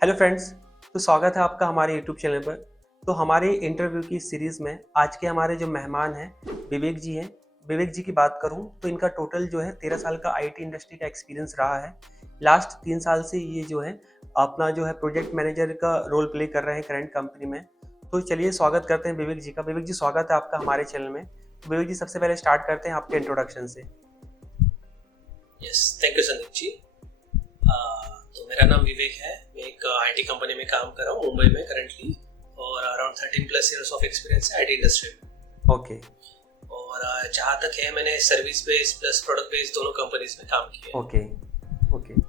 Hello friends. तो स्वागत है आपका हमारे यूट्यूब चैनल पर। तो हमारे इंटरव्यू की सीरीज़ में आज के हमारे जो मेहमान हैं विवेक जी हैं। विवेक जी की बात करूं तो इनका टोटल जो है 13 साल का आईटी इंडस्ट्री का एक्सपीरियंस रहा है। लास्ट 3 साल से ये जो है अपना जो है प्रोजेक्ट मैनेजर का रोल प्ले कर रहे हैं करंट कंपनी में। तो चलिए स्वागत करते हैं विवेक जी का। विवेक जी स्वागत है आपका हमारे चैनल में। तो विवेक जी सबसे पहले स्टार्ट करते हैं आपके इंट्रोडक्शन से। Yes, thank you Sandeep ji. तो मेरा नाम विवेक है। मैं एक आईटी कंपनी में काम कर रहा हूँ मुंबई में करंटली, और अराउंड 13+ इयर्स ऑफ एक्सपीरियंस है आईटी इंडस्ट्री में। ओके और जहाँ तक है, मैंने service based plus product based दोनों कंपनीज में काम किया है। Okay okay.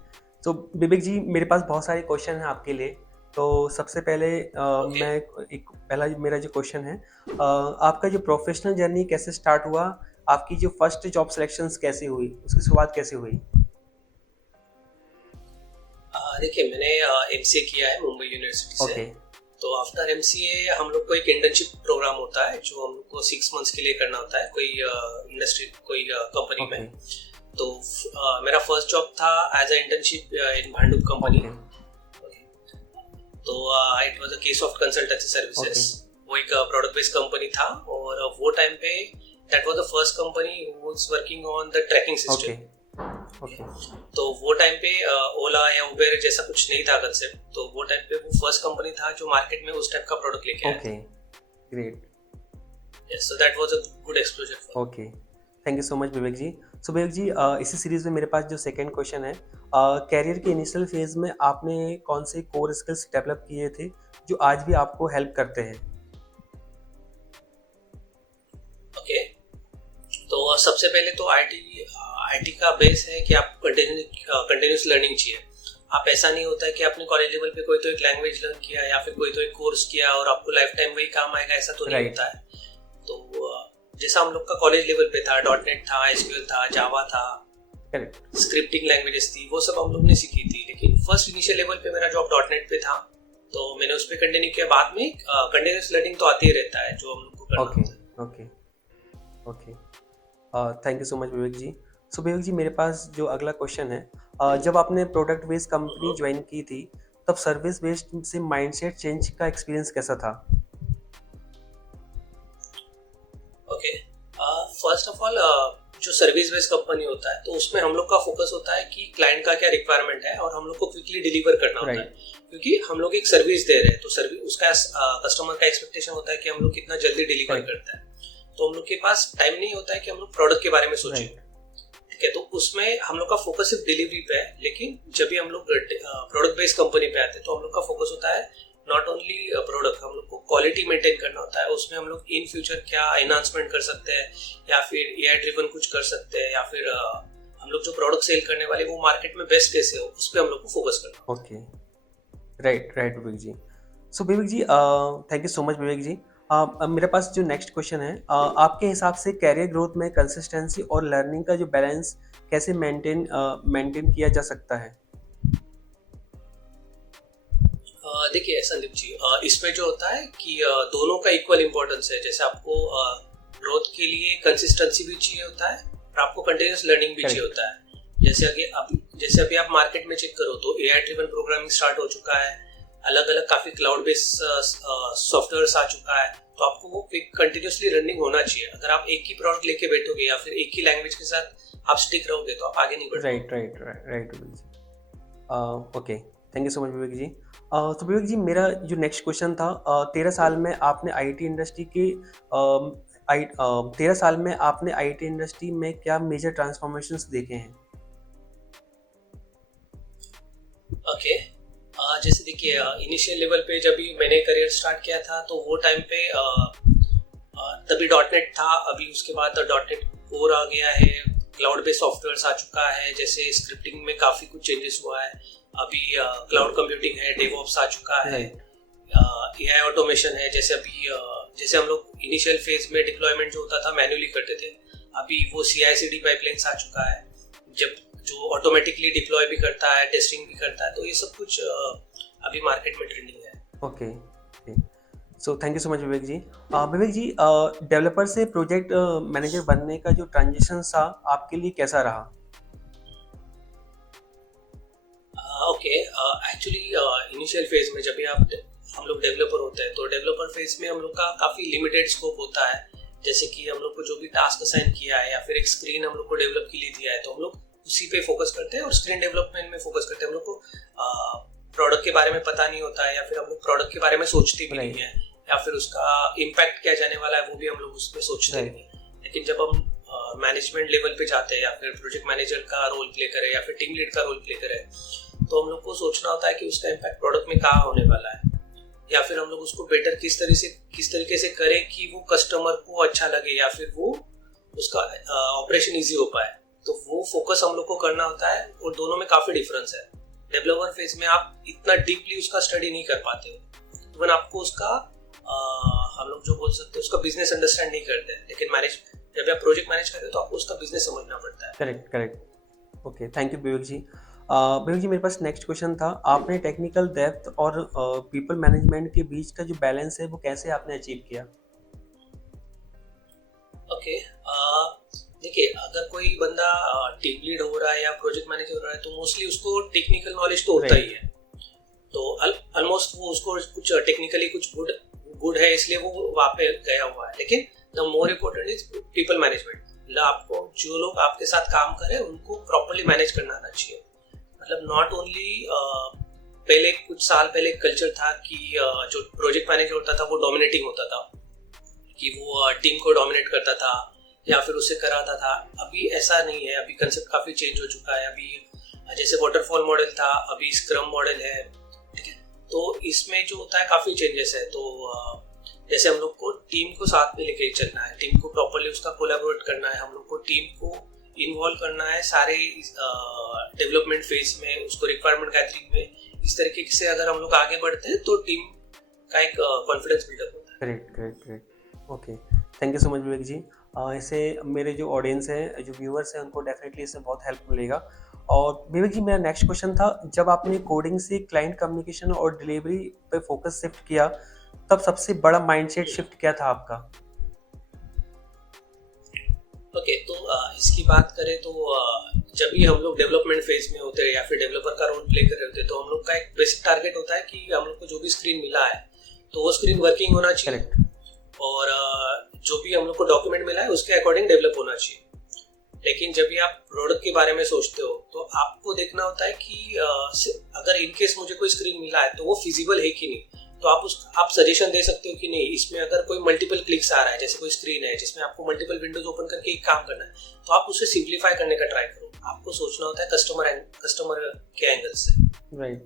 तो विवेक जी मेरे पास बहुत सारे क्वेश्चन हैं आपके लिए। तो सबसे पहले ओके। मैं एक पहला मेरा जो क्वेश्चन है, आपका जो प्रोफेशनल जर्नी कैसे स्टार्ट हुआ, आपकी जो फर्स्ट जॉब सिलेक्शंस कैसे हुई, उसकी शुरुआत कैसे हुई? देखिए, मैंने एमसीए किया है मुंबई यूनिवर्सिटी से। ओके तो आफ्टर एमसीए हम लोग को एक इंटर्नशिप प्रोग्राम होता है जो हम लोग को 6 मंथ्स के लिए करना होता है कोई इंडस्ट्री, कोई कंपनी ओके में। तो मेरा फर्स्ट जॉब था as a internship in Bhandup company. तो it was a case of consultancy services. वो एक प्रोडक्ट बेस्ड कंपनी था, और वो टाइम पे that was the first company who was working on the tracking system. Okay तो वो टाइम पे ओला या उबेर जैसा कुछ नहीं था कंसेप्ट। तो वो टाइम पे वो फर्स्ट कंपनी था जो मार्केट में उस टाइप का प्रोडक्ट लेके आया। Okay great. Yes, so that was a good exposure for. Okay thank you so much Vivek ji. So Vivek ji इसी सीरीज में मेरे पास जो सेकंड क्वेश्चन है, कैरियर के इनिशियल फेज में आपने कौन से कोर स्किल्स डेवलप किए थे जो आज भी आपको हेल्प करते हैं? ओके, तो सबसे पहले तो आईटी का बेस है कि आप कंटिन्यूस लर्निंग चाहिए। आप ऐसा नहीं होता है कि आपने कॉलेज लेवल पे कोई तो एक लैंग्वेज लर्न किया या फिर कोई तो एक कोर्स किया और आपको लाइफ टाइम वही काम आएगा, ऐसा तो नहीं होता है। तो जैसा हम लोग का कॉलेज लेवल पे था, डॉटनेट था, एसक्यूएल था, जावा था, स्क्रिप्टिंग लैंग्वेजेस थी, वो सब हम लोग ने सीखी थी। लेकिन फर्स्ट इनिशियल लेवल पे मेरा जॉब डॉटनेट पे था, तो मैंने उस पर कंटिन्यू किया। बाद में कंटिन्यूस लर्निंग तो आती ही रहता है जो हम लोग को करना होता है। Okay okay thank you so much Vivek ji. So Vivek ji मेरे पास जो अगला क्वेश्चन है, जब आपने प्रोडक्ट बेस्ड कंपनी ज्वाइन की थी तब सर्विस बेस्ड से माइंडसेट चेंज का एक्सपीरियंस कैसा था? ओके, फर्स्ट ऑफ ऑल, जो सर्विस बेस्ड कंपनी होता है तो उसमें हम लोग का फोकस होता है कि क्लाइंट का क्या रिक्वायरमेंट है और हम लोग को क्विकली डिलीवर करना होता है। क्योंकि हम लोग एक सर्विस दे रहे हैं, तो सर्विस उसका कस्टमर का एक्सपेक्टेशन होता है कि हम लोग कितना जल्दी डिलीवर करते हैं। तो हम लोग के पास टाइम नहीं होता है कि हम लोग प्रोडक्ट के बारे में सोचें। ठीक है, तो उसमें हम लोग का फोकस सिर्फ डिलीवरी पे है। लेकिन जब भी हम लोग प्रोडक्ट बेस्ड कंपनी पे आते हैं तो हम लोग का फोकस होता है नॉट ओनली प्रोडक्ट, हम लोग को क्वालिटी मेंटेन करना होता है। उसमें हम लोग इन फ्यूचर क्या एनहांसमेंट कर सकते हैं, या फिर एआई ड्रिवन कुछ कर सकते हैं, या फिर हम लोग जो प्रोडक्ट सेल करने वाले वो मार्केट में बेस्ट कैसे हो, उस पर हम लोग को फोकस करना। Okay right Vivek ji. So Vivek ji thank you so much Vivek ji. अब मेरे पास जो नेक्स्ट क्वेश्चन है, आपके हिसाब से कैरियर ग्रोथ में कंसिस्टेंसी और लर्निंग का जो बैलेंस कैसे मेंटेन किया जा सकता है? देखिए संदीप जी, इसमें जो होता है कि दोनों का इक्वल इम्पोर्टेंस है। जैसे आपको ग्रोथ के लिए कंसिस्टेंसी भी चाहिए होता है और आपको कंटिन्यूस लर्निंग भी चाहिए होता है। जैसे अभी आप मार्केट में चेक करो तो एआई ड्रिवन प्रोग्रामिंग स्टार्ट हो चुका है, अलग अलग काफी क्लाउड बेस्ड सॉफ्टवेयर आ चुका है। तो आपको वो कंटिन्यूसली रनिंग होना चाहिए। अगर आप एक ही प्रोडक्ट लेके बैठोगे या फिर एक ही लैंग्वेज के साथ आप स्टिक रहोगे तो आप आगे नहीं बढ़ोगे। Right Vivek ji. Okay thank you so much Vivek ji. तो विवेक जी मेरा जो नेक्स्ट क्वेश्चन था, 13 साल में आपने आईटी इंडस्ट्री के 13 साल में आपने आईटी इंडस्ट्री में क्या मेजर ट्रांसफॉर्मेशंस देखे हैं? ओके, जैसे देखिए, इनिशियल लेवल पे जब भी मैंने करियर स्टार्ट किया था तो वो टाइम पे तभी डॉटनेट था। अभी उसके बाद डॉटनेट कोर आ गया है, क्लाउड बेस्ड सॉफ्टवेयर आ चुका है। जैसे स्क्रिप्टिंग में काफी कुछ चेंजेस हुआ है। अभी क्लाउड कंप्यूटिंग है, डेवऑप्स आ चुका है, एआई ऑटोमेशन है। जैसे हम लोग इनिशियल फेज में डिप्लॉयमेंट जो होता था मैन्युअली करते थे, अभी वो CI/CD पाइपलाइंस आ चुका है जब जो ऑटोमेटिकली डिप्लॉय भी करता है, टेस्टिंग भी करता है। तो ये सब कुछ अभी मार्केट में ट्रेंडिंग है। Okay so thank you so much Vivek ji. Vivek ji developer से प्रोजेक्ट मैनेजर बनने का जो ट्रांजिशन था आपके लिए कैसा रहा? ओके, एक्चुअली इनिशियल फेज में जब भी हम लोग डेवलपर होते हैं तो डेवलपर फेज में हम लोग का काफ़ी लिमिटेड स्कोप होता है। जैसे कि हम लोग को जो भी टास्क असाइन किया है या फिर एक स्क्रीन हम लोग को डेवलप के लिए दिया है तो हम लोग उसी पे फोकस करते हैं और स्क्रीन डेवलपमेंट में फोकस करते हैं। हम लोग को प्रोडक्ट के बारे में पता नहीं होता है या फिर हम लोग प्रोडक्ट के बारे में सोचते भी नहीं है या फिर उसका इम्पैक्ट क्या जाने वाला है वो भी हम लोग उसमें सोचते नहीं है। लेकिन जब हम मैनेजमेंट लेवल पे जाते हैं या फिर प्रोजेक्ट मैनेजर का रोल प्ले करें या फिर टीम लीड का रोल प्ले करें तो हम लोग को सोचना होता है कि उसका इम्पैक्ट प्रोडक्ट में कहाँ होने वाला है या फिर हम लोग उसको बेटर किस तरीके से करें कि वो कस्टमर को अच्छा लगे या फिर वो उसका ऑपरेशन इजी हो पाए। तो वो फोकस हम लोग को करना होता है और दोनों में काफी डिफरेंस है। डेवलपर फेज में आप इतना डीपली उसका स्टडी नहीं कर पाते हो, इवन आपको उसका हम लोग जो बोल सकते हैं उसका बिजनेस अंडरस्टैंड नहीं करते हैं। लेकिन जब आप प्रोजेक्ट मैनेज कर रहे हो तो आपको उसका बिजनेस समझना पड़ता है। करेक्ट। ओके, थैंक यू विवेक जी। विवेक जी, मेरे पास नेक्स्ट क्वेश्चन था। आपने टेक्निकल डेप्थ और पीपल मैनेजमेंट के बीच का जो बैलेंस है वो कैसे आपने अचीव किया? ओके, देखिए अगर कोई बंदा टीम लीड हो रहा है या प्रोजेक्ट मैनेजर हो रहा है तो मोस्टली उसको टेक्निकल नॉलेज तो होता ही है। तो ऑलमोस्ट वो उसको कुछ टेक्निकली कुछ गुड है इसलिए वो वहाँ पे गया हुआ है। लेकिन the more important is people management. मतलब आपको जो लोग आपके साथ काम करें उनको प्रॉपर्ली मैनेज करना आना चाहिए। मतलब नॉट ओनली पहले कुछ साल पहले कल्चर था कि जो प्रोजेक्ट मैनेजर होता था वो डोमिनेटिंग होता था कि वो टीम को डोमिनेट करता था या फिर उसे कराता था। अभी ऐसा नहीं है, अभी कंसेप्ट काफी चेंज हो चुका है। अभी जैसे वाटरफॉल मॉडल था, अभी स्क्रम मॉडल है, ठीक है। तो इसमें जो होता है काफी चेंजेस है। तो जैसे हम लोग को टीम को साथ में लेके चलना है, टीम को प्रॉपर्ली उसका कोलैबोरेट करना है, हम लोग को टीम को इन्वॉल्व करना है सारे डेवलपमेंट फेज में, उसको रिक्वायरमेंट गैदरिंग में। इस तरीके से अगर हम लोग आगे बढ़ते हैं तो टीम का एक कॉन्फिडेंस बिल्डअप होता है। Great. Okay, thank you so much Vivek ji. इससे मेरे जो ऑडियंस है, जो व्यूअर्स हैं, उनको डेफिनेटली इससे बहुत हेल्प मिलेगा। और विवेक जी, मेरा नेक्स्ट क्वेश्चन था, जब आपने कोडिंग से क्लाइंट कम्युनिकेशन और डिलीवरी पे फोकस शिफ्ट किया तब सबसे बड़ा माइंडसेट शिफ्ट क्या था आपका? ओके, तो इसकी बात करें तो जब भी हम लोग डेवलपमेंट फेज में होते हैं या फिर डेवलपर का रोल प्ले कर रहे होते हैं तो हम लोग का एक बेसिक टारगेट होता है कि हम लोग को जो भी स्क्रीन मिला है तो वो स्क्रीन वर्किंग होना चाहिए। करेक्ट। और जो भी हम लोग को डॉक्यूमेंट मिला है उसके अकॉर्डिंग डेवलप होना चाहिए। लेकिन जब भी आप प्रोडक्ट के बारे में सोचते हो तो आपको देखना होता है कि अगर इनकेस मुझे कोई स्क्रीन मिला है तो वो फिजिबल है कि नहीं। तो आप सजेशन दे सकते हो कि नहीं, इसमें अगर कोई मल्टीपल क्लिक्स आ रहा है, जैसे कोई स्क्रीन है जिसमें आपको मल्टीपल विंडोज ओपन करके एक काम करना है, तो आप उसे सिंप्लीफाई करने का ट्राई करो। आपको सोचना होता है कस्टमर के एंगल से। राइट।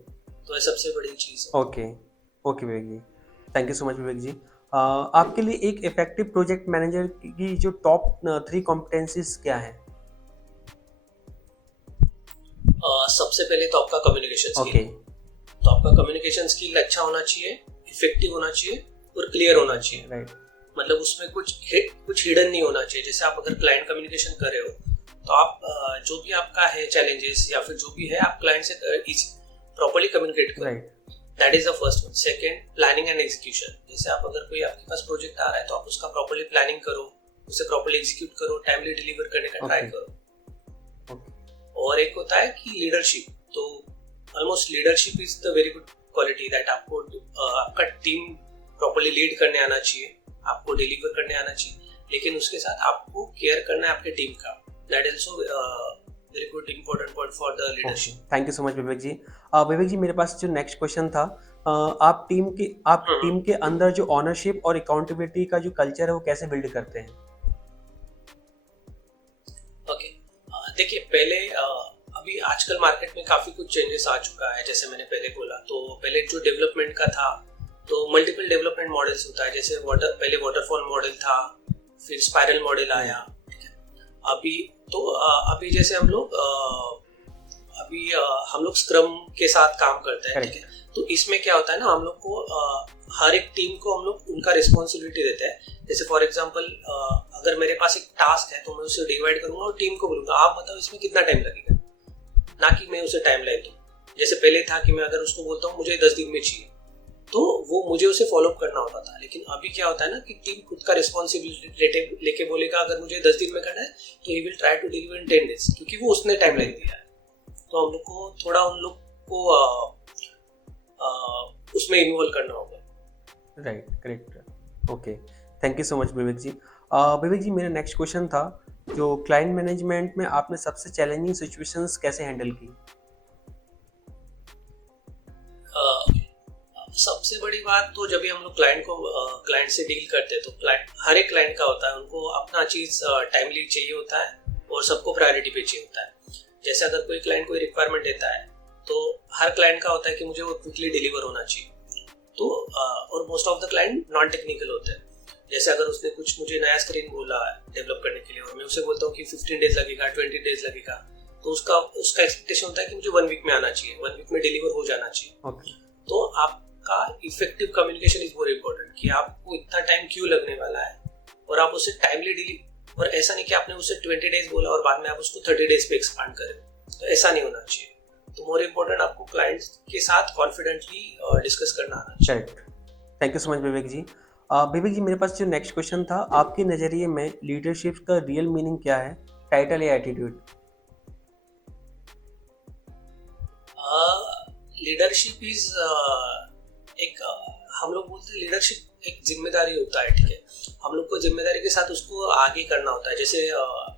तो ये सबसे बड़ी चीज है। Okay Vivek ji, thank you so much Vivek ji. आपके लिए एक इफेक्टिव प्रोजेक्ट मैनेजर की जो टॉप 3 कॉम्पिटेंसीज क्या है? सबसे पहले तो आपका कम्युनिकेशन स्किल। ओके। तो आपका कम्युनिकेशन स्किल अच्छा होना चाहिए, इफेक्टिव होना चाहिए और क्लियर होना चाहिए। राइट। मतलब उसमें कुछ हिडन नहीं होना चाहिए। जैसे आप अगर क्लाइंट कम्युनिकेशन कर रहे हो तो आप जो भी आपका है चैलेंजेस या फिर जो भी है आप क्लाइंट से प्रॉपर्ली कम्युनिकेट करो। Right. That is the first one. Second, planning and execution. जैसे आप अगर कोई आपके पास प्रोजेक्ट आ रहा है तो आप उसका प्रॉपर्ली प्लानिंग करो, उसे प्रॉपर्ली एग्जीक्यूट करो, टाइमली डिलीवर करने का ट्राई करो। और एक होता है कि लीडरशिप। तो almost leadership is the very good quality that आपको आपका टीम प्रॉपर्ली लीड करने आना चाहिए, आपको डिलीवर करने आना चाहिए, लेकिन उसके साथ आपको केयर करना है आपके टीम का। That is also very good important point for the leadership. Thank you so much Vivek ji. Vivek ji, मेरे पास जो नेक्स्ट क्वेश्चन था, आप टीम के अंदर जो ऑनरशिप और अकाउंटेबिलिटी का जो कल्चर है वो कैसे बिल्ड करते हैं? ओके, देखिए पहले अभी आजकल मार्केट में काफी कुछ चेंजेस आ चुका है। जैसे मैंने पहले बोला, तो पहले जो डेवलपमेंट का था तो मल्टीपल डेवलपमेंट मॉडल्स होता है। जैसे पहले वाटरफॉल मॉडल था, फिर स्पाइरल मॉडल आया। अभी जैसे हम लोग स्क्रम के साथ काम करते हैं, ठीक है। तो इसमें क्या होता है ना, हम लोग को हर एक टीम को हम लोग उनका रिस्पॉन्सिबिलिटी देते हैं। जैसे फॉर एग्जांपल अगर मेरे पास एक टास्क है तो मैं उसे डिवाइड करूंगा और टीम को बोलूंगा आप बताओ इसमें कितना टाइम लगेगा, ना कि मैं उसे टाइम लाइन दूं। जैसे पहले था कि मैं अगर उसको बोलता हूँ मुझे 10 दिन में चाहिए तो वो मुझे उसे फॉलो अप करना होता था। लेकिन अभी क्या होता है ना कि टीम खुद का रिस्पॉन्सिबिलिटी लेके बोलेगा अगर मुझे 10 दिन में करना है तो he will try to deliver in 10 days, क्योंकि वो उसने टाइम लाइन दिया है। तो हम लोग को थोड़ा उन लोग को उसमें इन्वॉल्व करना होगा। Right, correct. Okay, thank you so much Vivek ji. Vivek ji, मेरा नेक्स्ट क्वेश्चन था, जो क्लाइंट मैनेजमेंट में आपने सबसे चैलेंजिंग सिचुएशंस कैसे हैंडल की? सबसे बड़ी बात तो जब भी हम लोग क्लाइंट से डील करते हैं तो क्लाइंट, हर एक क्लाइंट का होता है, उनको अपना चीज़ टाइमली चाहिए होता है और सबको प्रायोरिटी पे चाहिए होता है। जैसे अगर कोई क्लाइंट कोई रिक्वायरमेंट देता है तो हर क्लाइंट का होता है कि मुझे वो क्विकली डिलीवर होना चाहिए। तो और most of the client non technical होते हैं। जैसे अगर उसने कुछ मुझे नया स्क्रीन बोला है डेवलप करने के लिए और मैं उसे बोलता हूँ कि 15 डेज लगेगा, 20 डेज लगेगा, तो उसका एक्सपेक्टेशन होता है कि मुझे 1 वीक में आना चाहिए, 1 वीक में डिलीवर हो जाना चाहिए। ओके, तो आपका effective communication is more important, कि आपको इतना टाइम क्यों लगने वाला है और आप उसे टाइमली डिलीवर, और ऐसा नहीं कि आपने उसे 20 डेज बोला और बाद में आप उसको 30 डेज पे एक्सपांड करें, तो ऐसा नहीं होना चाहिए। तो मोर इम्पोर्टेंट आपको क्लाइंट्स के साथ कॉन्फिडेंटली डिस्कस करना आना चाहिए। Correct. Thank you so much Vivek ji. Vivek ji, मेरे पास जो नेक्स्ट क्वेश्चन था, आपके नज़रिए में लीडरशिप का रियल मीनिंग क्या है, टाइटल या एटीट्यूड? लीडरशिप इज एक हम लोग बोलते हैं लीडरशिप एक जिम्मेदारी होता है, ठीक है। हम लोग को जिम्मेदारी के साथ उसको आगे करना होता है। जैसे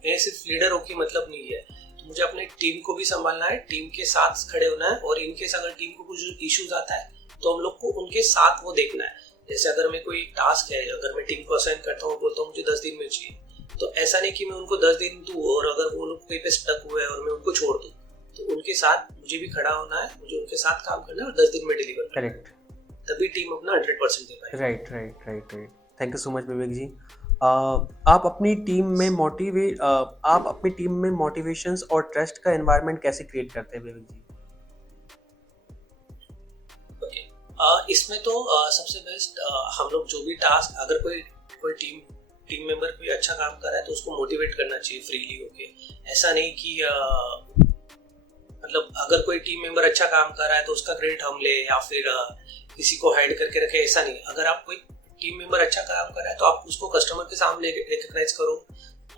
मैं सिर्फ लीडर हो के मतलब नहीं है, तो मुझे अपने टीम को भी संभालना है, टीम के साथ खड़े होना है, और इनकेस अगर टीम को कुछ इश्यूज आता है तो हम लोग को उनके साथ वो देखना है। जैसे अगर मैं कोई टास्क है, अगर मैं टीम को असाइन करता हूँ, बोलता हूँ मुझे 10 दिन में चाहिए, तो ऐसा नहीं कि मैं उनको 10 दिन दूँ और अगर वो लोग कहीं पे स्टक हुए और मैं उनको छोड़ दूँ, तो उनके साथ मुझे भी खड़ा होना है, मुझे उनके साथ काम करना है और 10 दिन में डिलीवर करना है। करेक्ट। तभी टीम अपना 100% दे पाएगी। Right, right, right, right. Thank you so much Vivek ji. आप अपनी टीम में मोटिवेशंस और ट्रस्ट का एनवायरनमेंट कैसे क्रिएट करते हैं विवेक जी? ओके, इसमें तो सबसे बेस्ट हम लोग जो भी टास्क, अगर कोई टीम मेंबर कोई अच्छा काम कर रहा है तो उसको मोटिवेट करना चाहिए फ्रीली होके। ऐसा नहीं कि मतलब अगर कोई टीम मेंबर अच्छा काम कर रहा है तो उसका क्रेडिट हम ले या फिर किसी को हाइड करके रखे, ऐसा नहीं। अगर आप कोई टीम मेंबर अच्छा काम कर रहा है तो आप उसको कस्टमर के सामने रिकॉग्नाइज करो,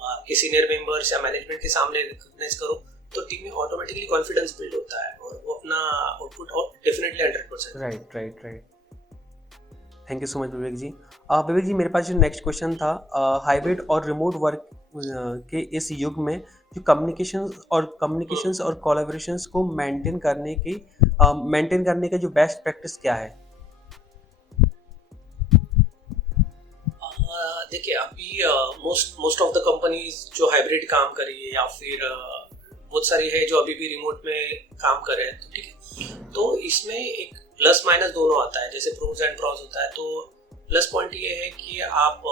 आपके सीनियर मेंबर्स या मैनेजमेंट के सामने रिकॉग्नाइज करो, तो टीम में ऑटोमेटिकली कॉन्फिडेंस बिल्ड होता है और वो अपना output definitely 100%। Right, right, right. Thank you so much Vivek ji. Vivek ji, मेरे पास जो नेक्स्ट क्वेश्चन था, हाइब्रिड और रिमोट वर्क के इस युग में जो कम्युनिकेशंस और कोलैबोरेशंस को मेंटेन करने का जो बेस्ट प्रैक्टिस क्या है? देखिए, अभी मोस्ट ऑफ द कंपनीज जो हाइब्रिड काम कर रही है या फिर बहुत सारी है जो अभी भी रिमोट में काम कर रहे हैं, तो ठीक है। तो इसमें एक प्लस माइनस दोनों आता है, जैसे प्रोज एंड प्रॉस होता है। तो प्लस पॉइंट ये है कि आप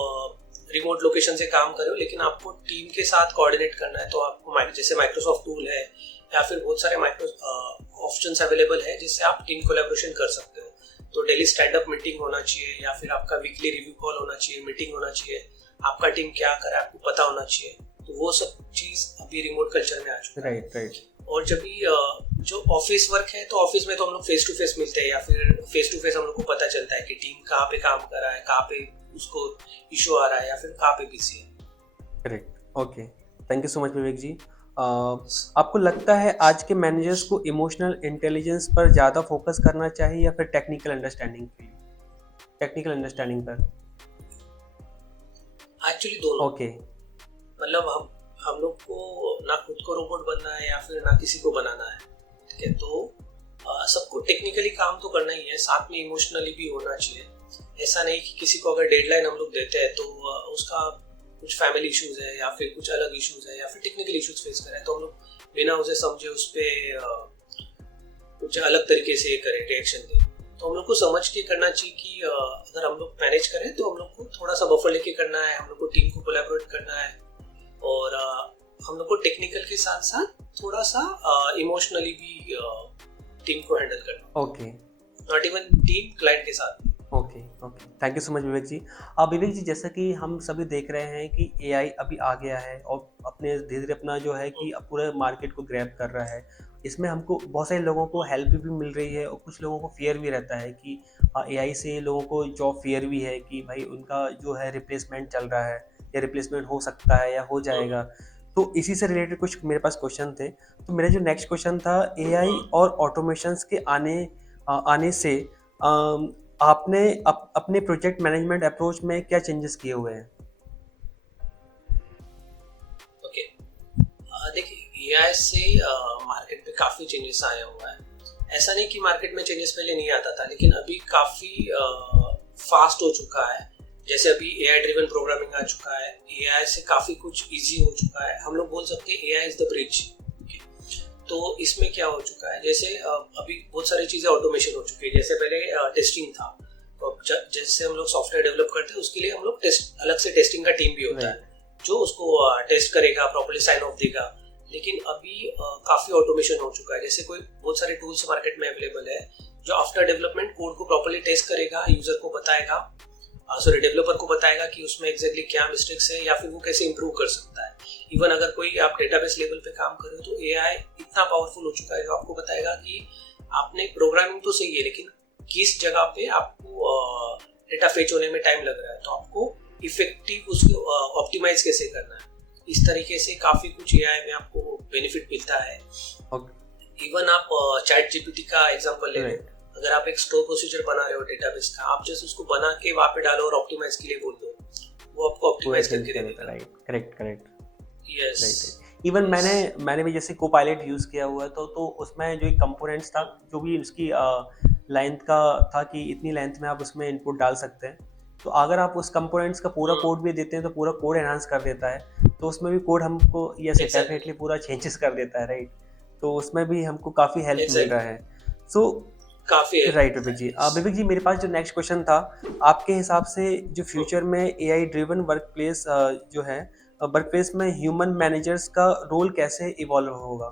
रिमोट लोकेशन से काम कर रहे हो, लेकिन आपको टीम के साथ कोऑर्डिनेट करना है, तो आपको जैसे माइक्रोसॉफ्ट टूल है या फिर बहुत सारे ऑप्शंस अवेलेबल है जिससे आप टीम कोलैबोरेशन कर सकते हो। तो डेली स्टैंड अप मीटिंग होना चाहिए या फिर आपका वीकली रिव्यू कॉल होना चाहिए, मीटिंग होना चाहिए, आपका टीम क्या कर रहा है आपको पता होना चाहिए। तो वो सब चीज अभी रिमोट कल्चर में आ चुका है। Right, right. और जब भी जो ऑफिस वर्क है, तो ऑफिस में तो हम लोग फेस टू फेस मिलते हैं या फिर फेस टू फेस हम लोग को पता चलता है कि टीम कहाँ पे काम कर रहा है, कहाँ पे उसको इशू आ रहा है या फिर कहाँ पे बिजी है। Correct. Okay, thank you so much Vivek ji. आपको लगता है आज के मैनेजर्स को इमोशनल इंटेलिजेंस पर ज़्यादा फोकस करना चाहिए या फिर टेक्निकल अंडरस्टैंडिंग पर? एक्चुअली दोनों। ओके। मतलब हम लोग को ना खुद को रोबोट बनना है या फिर ना किसी को बनाना है, ठीक है। तो सबको टेक्निकली काम तो करना ही है, साथ में इमोशनली भी होना चाहिए। ऐसा नहीं कि किसी को अगर डेडलाइन हम लोग देते हैं तो उसका कुछ फैमिली इश्यूज है या फिर कुछ अलग इश्यूज है या फिर टेक्निकल इश्यूज फेस कर रहे हैं, तो हम लोग बिना उसे समझे उस पर कुछ अलग तरीके से करें, रिएक्शन दें। तो हम लोग को समझ के करना चाहिए कि अगर हम लोग मैनेज करें तो हम लोग को थोड़ा सा बफर लेके करना है, हम लोग को टीम को कोलैबोरेट करना है और हम लोग को टेक्निकल के साथ साथ थोड़ा सा इमोशनली भी टीम को हैंडल करना। Okay. Not even team, client के साथ। Okay, okay, thank you so much Vivek ji. Vivek ji, जैसा कि हम सभी देख रहे हैं कि एआई अभी आ गया है और अपने धीरे धीरे अपना जो है कि पूरे मार्केट को ग्रैब कर रहा है। इसमें हमको बहुत सारे लोगों को हेल्प भी मिल रही है और कुछ लोगों को फियर भी रहता है कि एआई से लोगों को जॉब फियर भी है कि भाई उनका जो है रिप्लेसमेंट चल रहा है या रिप्लेसमेंट हो सकता है या हो जाएगा। तो इसी से रिलेटेड कुछ मेरे पास क्वेश्चन थे। तो मेरा जो नेक्स्ट क्वेश्चन था, एआई और ऑटोमेशंस के आने से आपने अपने प्रोजेक्ट मैनेजमेंट अप्रोच में क्या चेंजेस किए हुए हैं? ओके, देखिए एआई से मार्केट पे काफ़ी चेंजेस आया हुआ है। ऐसा नहीं कि मार्केट में चेंजेस पहले नहीं आता था, लेकिन अभी काफ़ी फास्ट हो चुका है। जैसे अभी एआई ड्रिवन प्रोग्रामिंग आ चुका है, एआई से काफ़ी कुछ इजी हो चुका है। हम लोग बोल सकते हैं एआई इज़ द ब्रिज। तो इसमें क्या हो चुका है, जैसे अभी बहुत सारी चीज़ें ऑटोमेशन हो चुकी है। जैसे पहले टेस्टिंग था, तो जैसे हम लोग सॉफ्टवेयर डेवलप करते हैं उसके लिए हम लोग अलग से टेस्टिंग का टीम भी होता है जो उसको टेस्ट करेगा, प्रॉपर्ली साइन ऑफ देगा। लेकिन अभी काफ़ी ऑटोमेशन हो चुका है। जैसे कोई बहुत सारे टूल्स मार्केट में अवेलेबल है जो आफ्टर डेवलपमेंट कोड को प्रॉपर्ली टेस्ट करेगा, यूजर को बताएगा, डेवलपर को बताएगा कि उसमें एग्जैक्टली क्या मिस्टेक्स है या फिर वो कैसे इंप्रूव कर सकता है। इवन अगर कोई आप डेटाबेस लेवल पे काम कर रहे हो तो एआई इतना पावरफुल हो चुका है जो आपको बताएगा कि आपने प्रोग्रामिंग तो सही है लेकिन किस जगह पे आपको डेटा फेच होने में टाइम लग रहा है, तो आपको इफेक्टिव उसको ऑप्टिमाइज कैसे करना है। इस तरीके से काफी कुछ एआई में आपको बेनिफिट मिलता है। इवन आप चैट जीपीटी का एग्जांपल ले लो, अगर आप एक स्टोर प्रोसीजर बना रहे हो डेटाबेस का, आप जस्ट उसको बना के वहां पे डालो और ऑप्टिमाइज के लिए बोल दो, वो आपको ऑप्टिमाइज करके दे देगा। Right, correct. Yes, right. Even मैंने भी जैसे कोपायलट यूज़ किया हुआ है, तो उसमें जो एक कंपोनेंट्स था, जो भी उसकी लेंथ का था कि इतनी लेंथ में आप उसमें इनपुट डाल सकते हैं। तो अगर आप उस कंपोनेंट्स का पूरा कोड भी देते हैं तो पूरा कोड एनहांस कर देता है। तो उसमें भी कोड हमको यस डेफिनेटली पूरा चेंजेस कर देता है, राइट। तो उसमें भी हमको काफ़ी हेल्प मिल रहा है। सो काफी राइट विवेक जी, मेरे पास जो नेक्स्ट क्वेश्चन था, आपके हिसाब से जो फ्यूचर में एआई ड्रिवन वर्कप्लेस जो है, वर्कप्लेस में ह्यूमन मैनेजर्स का रोल कैसे इवॉल्व होगा?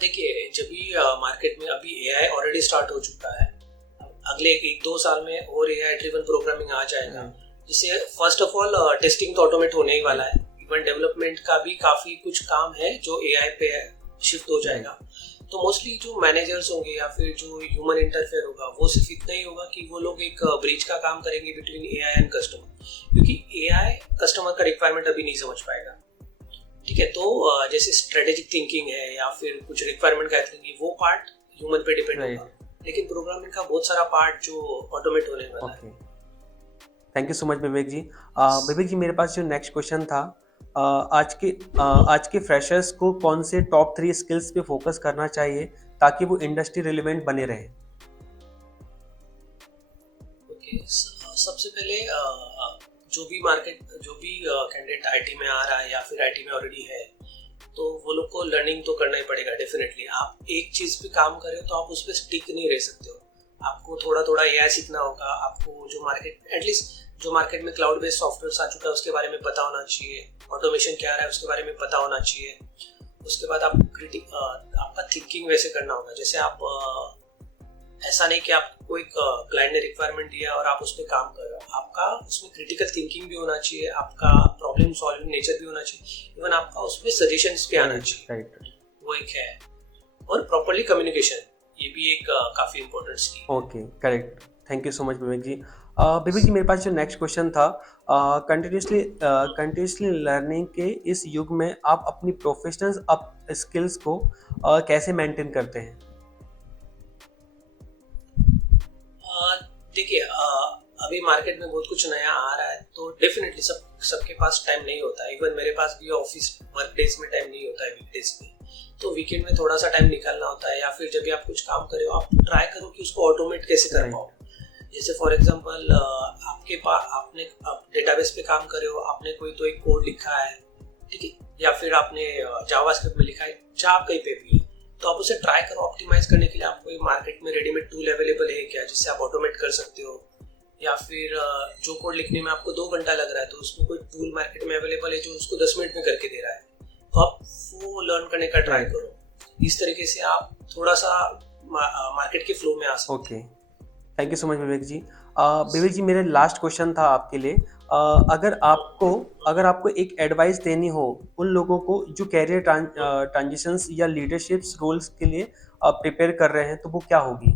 देखिए, जब भी मार्केट में अभी एआई ऑलरेडी स्टार्ट हो चुका है, अगले 1-2 साल में और एआई ड्रिवन प्रोग्रामिंग आ जाएगा, जिससे फर्स्ट ऑफ ऑल टेस्टिंग तो ऑटोमेट होने ही वाला है। इवन डेवलपमेंट का भी काफी कुछ काम है जो एआई पे शिफ्ट हो जाएगा। तो मोस्टली जो मैनेजर्स होंगे या फिर जो ह्यूमन इंटरफेयर होगा, वो सिर्फ इतना ही होगा कि वो लोग एक ब्रिज का काम करेंगे बिटवीन एआई एंड कस्टमर, क्योंकि एआई कस्टमर का रिक्वायरमेंट अभी नहीं समझ पाएगा। ठीक है, तो जैसे स्ट्रेटेजिक थिंकिंग है या फिर कुछ रिक्वायरमेंट गैदरिंग है, वो पार्ट ह्यूमन पे डिपेंड होगा, लेकिन प्रोग्रामिंग का बहुत सारा पार्ट जो ऑटोमेट होने वाला है। Thank you so much Vivek ji. Vivek ji, मेरे पास जो नेक्स्ट क्वेश्चन था, आज के फ्रेशर्स को कौन से टॉप 3 स्किल्स पे फोकस करना चाहिए ताकि वो इंडस्ट्री रिलेवेंट बने रहे? ओके, सबसे पहले जो भी कैंडिडेट आईटी में आ रहा है या फिर आईटी में ऑलरेडी है, तो वो लोग को लर्निंग तो करना ही पड़ेगा डेफिनेटली। आप एक चीज पे काम कर रहे हो तो आप उस पर स्टिक नहीं रह सकते हो, आपको थोड़ा थोड़ा एआई सीखना होगा। आपको जो मार्केट में क्लाउड बेस्ड सॉफ्टवेयर आ चुका है उसके बारे में पता होना चाहिए, ऑटोमेशन क्या रहा है उसके बारे में पता होना चाहिए। उसके बाद आपका थिंकिंग वैसे करना होगा, जैसे आप ऐसा नहीं कि आपको एक क्लाइंट ने रिक्वायरमेंट दिया और आप उस पर काम कर रहे हो, आपका उसमें क्रिटिकल थिंकिंग भी होना चाहिए, आपका प्रॉब्लम सॉल्विंग नेचर भी होना चाहिए, इवन आपका उसमें सजेशंस भी आना चाहिए, वो एक है। और प्रॉपर्ली कम्युनिकेशन, ये भी एक काफी important skill. Okay, correct. Thank you so much Vivek ji. Vivek ji, मेरे पास जो नेक्स्ट क्वेश्चन था, कंटिन्यूसली लर्निंग के इस युग में आप अपनी प्रोफेशनल स्किल्स को कैसे मेंटेन करते हैं? देखिए, अभी मार्केट में बहुत कुछ नया आ रहा है, तो डेफिनेटली सबके पास टाइम नहीं होता है। इवन मेरे पास भी ऑफिस वर्क डेज में टाइम नहीं होता है, वीकडेज में। तो वीकेंड में थोड़ा सा टाइम निकालना होता है, या फिर जब भी आप कुछ काम कर रहे हो, आप ट्राई करो कि उसको ऑटोमेट कैसे कर पाओ। जैसे फॉर एग्जांपल, आपने डेटाबेस पे काम कर रहे हो, आपने कोई तो एक कोड लिखा है, ठीक है, या फिर आपने जावास्क्रिप्ट में लिखा है, जहाँ कहीं पे भी है, तो आप उसे ट्राई करो ऑप्टिमाइज करने के लिए। आपको मार्केट में रेडीमेड टूल अवेलेबल है क्या जिससे आप ऑटोमेट कर सकते हो, या फिर जो कोड लिखने में आपको 2 घंटा लग रहा है तो उसमें कोई टूल मार्केट में अवेलेबल है जो उसको 10 मिनट में करके दे रहा है, तो आप वो लर्न करने का ट्राई करो। इस तरीके से आप थोड़ा सा मार्केट के फ्लो में आ सकते। Okay, thank you so much Vivek ji. Vivek ji, मेरा लास्ट क्वेश्चन था आपके लिए, अगर आपको एक एडवाइस देनी हो उन लोगों को जो कैरियर ट्रांजिशंस या लीडरशिप्स रोल्स के लिए प्रिपेयर कर रहे हैं, तो वो क्या होगी?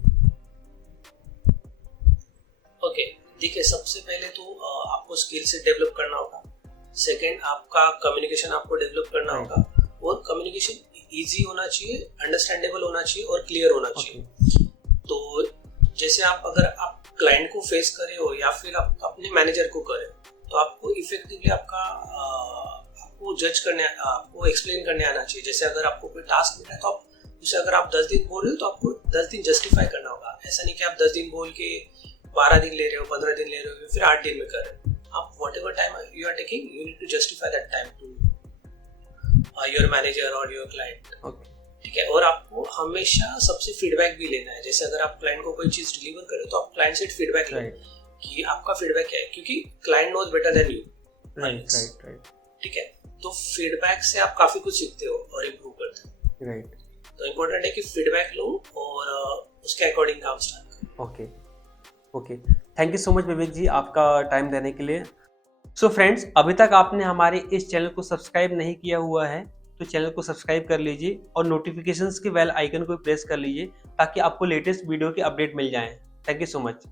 ओके, देखिए, सबसे पहले तो आपको स्किल से डेवलप करना होगा। सेकंड, आपका कम्युनिकेशन आपको डेवलप करना Right. होगा, और कम्युनिकेशन इजी होना चाहिए, अंडरस्टैंडेबल होना चाहिए और क्लियर होना चाहिए। Okay. तो जैसे अगर आप क्लाइंट को फेस कर रहे हो या फिर आप अपने मैनेजर को कर रहे हो, तो आपको इफेक्टिवली आपको जज करने, आपको एक्सप्लेन करने आना चाहिए। जैसे अगर आपको कोई टास्क मिला है तो आप उसे, अगर आप 10 दिन बोल रहे हो तो आपको 10 दिन जस्टिफाई करना होगा। ऐसा नहीं कि आप 10 दिन बोल के 12 दिन ले रहे हो, 15 दिन ले रहे हो, फिर 8 दिन में कर रहे हो। आप whatever time you are taking, you need to justify that time to your manager और योर क्लाइंट। Okay. ठीक है। और आपको हमेशा सबसे फीडबैक भी लेना है। जैसे अगर आप क्लाइंट को कोई चीज डिलीवर करो तो आप क्लाइंट से फीडबैक लो Right. कि आपका फीडबैक क्या है, क्योंकि client knows better than you. Right. Right. ठीक है। तो फीडबैक से आप काफी कुछ सीखते हो और इम्प्रूव करते हो। Right. तो इम्पोर्टेंट है कि फीडबैक लो और उसके अकॉर्डिंग काम स्टार्ट करो। Okay okay, thank you so much Vivek ji आपका टाइम देने के लिए। सो फ्रेंड्स, अभी तक आपने हमारे इस चैनल को सब्सक्राइब नहीं किया हुआ है तो चैनल को सब्सक्राइब कर लीजिए और नोटिफिकेशंस के बेल आइकन को प्रेस कर लीजिए ताकि आपको लेटेस्ट वीडियो के अपडेट मिल जाएं। Thank you so much.